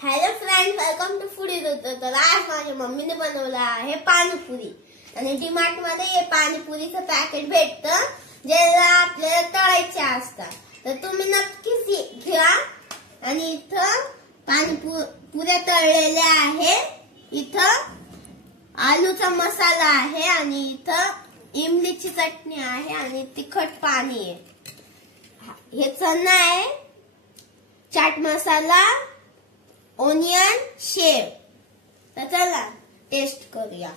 Hello friends, welcome to foodie दोतो। तर आज माझ्या मम्मीने बनवलं आहे पाणीपुरी आणि डीमार्ट मध्ये हे पाणीपुरीचं पॅकेट भेटतं ज्याला आपल्याला तळायचे असतात। तर तुम्ही नक्कीच घ्या। आणि इथं पाणीपुऱ्या तळलेल्या आहेत, इथं आलूचा मसाला आहे आणि इथं इमलीची चटणी आहे आणि तिखट पाणी आहे। हे चना आहे, चाट मसाला, ओनियन, शेव। तर चला टेस्ट करूया।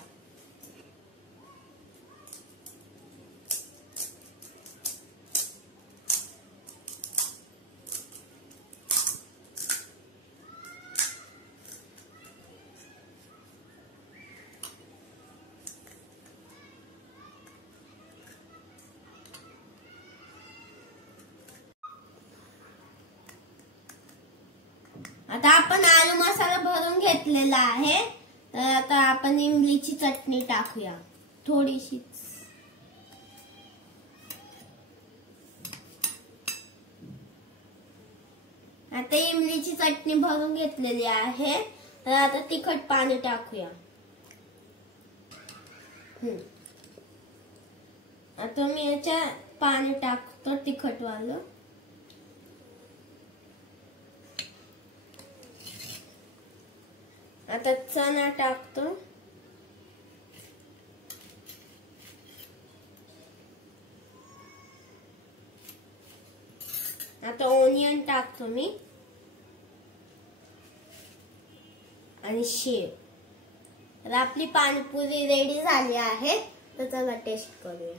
आता आपण आलू मसाला भरून घेतलेला आहे। तर आता आपण इमलीची चटणी टाकूया थोडीशी। आता इमलीची चटणी भरून घेतलेली आहे। तर आता तिखट पाणी टाकूया। आता मी याच्यात पाणी टाकतो तिखट वालं। आता चना टाकतो। आता ओनियन टाकतो मी आणि शेव। तर आपली पाणीपुरी रेडी झाली आहे। तर चला टेस्ट करूया।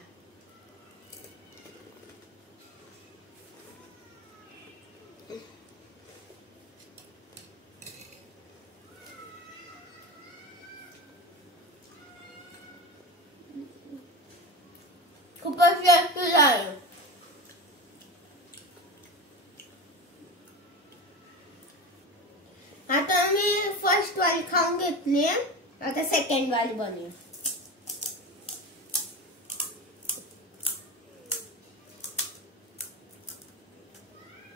खूपच टेस्टी झालं। आता मी फर्स्ट वाली खाऊन घेतली, आता सेकंड वाली बनवू।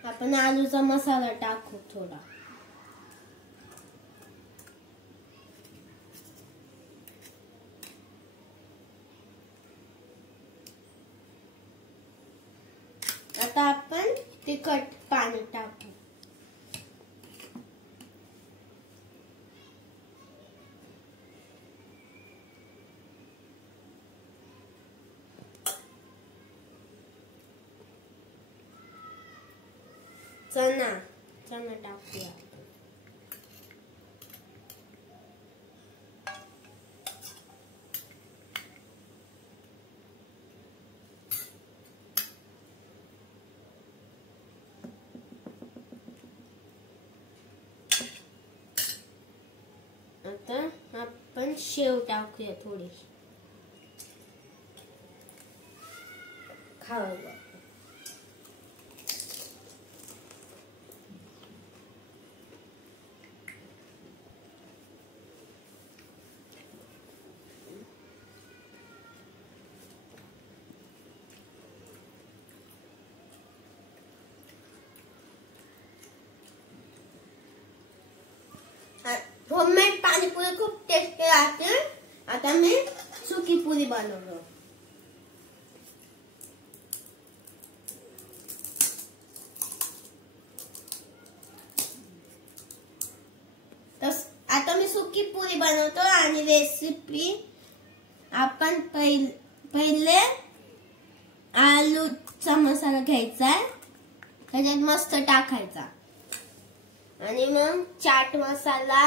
आपण आलूचा मसाला टाकू थोडा। आता आपण तिखट पाणी टाकू। चना टाकूया। आता आपण शेव टाकूया थोडीशी। खावा होममेड पाणीपुरी खूप टेस्टी लागते। आता मी सुकी पुरी बनवतो। आता मी सुकी पुरी बनवतो आणि रेसिपी आपण पहिले आलूचा मसाला घ्यायचा, त्याच्यात मस्त टाकायचा आणि मग चाट मसाला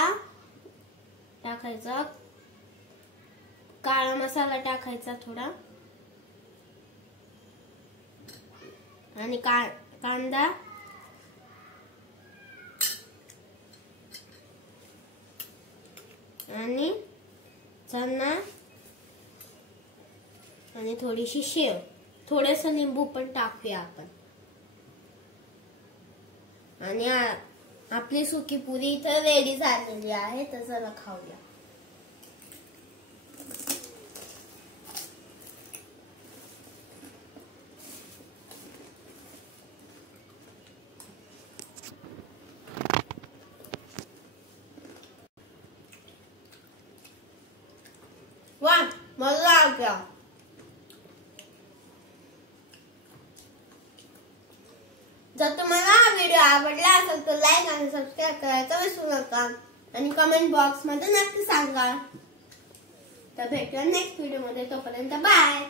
टाकायचा, काळा मसाला टाकायचा थोडा आणि कांदा आणि चना आणि थोडीशी शेव, थोडेसे लिंबू पण टाकूया आपण। आणि आपली सुकी पुरी इथं रेडी झालेली आहे। तर चला खाऊया। मजा आल्या. जर तुम्हाला हा व्हिडिओ आवडला असेल तर लाईक आणि सबस्क्राईब करायचं विसरू नका आणि कमेंट बॉक्स मध्ये नक्की सांगा. तर भेटूया नेक्स्ट व्हिडिओ मध्ये. तोपर्यंत बाय.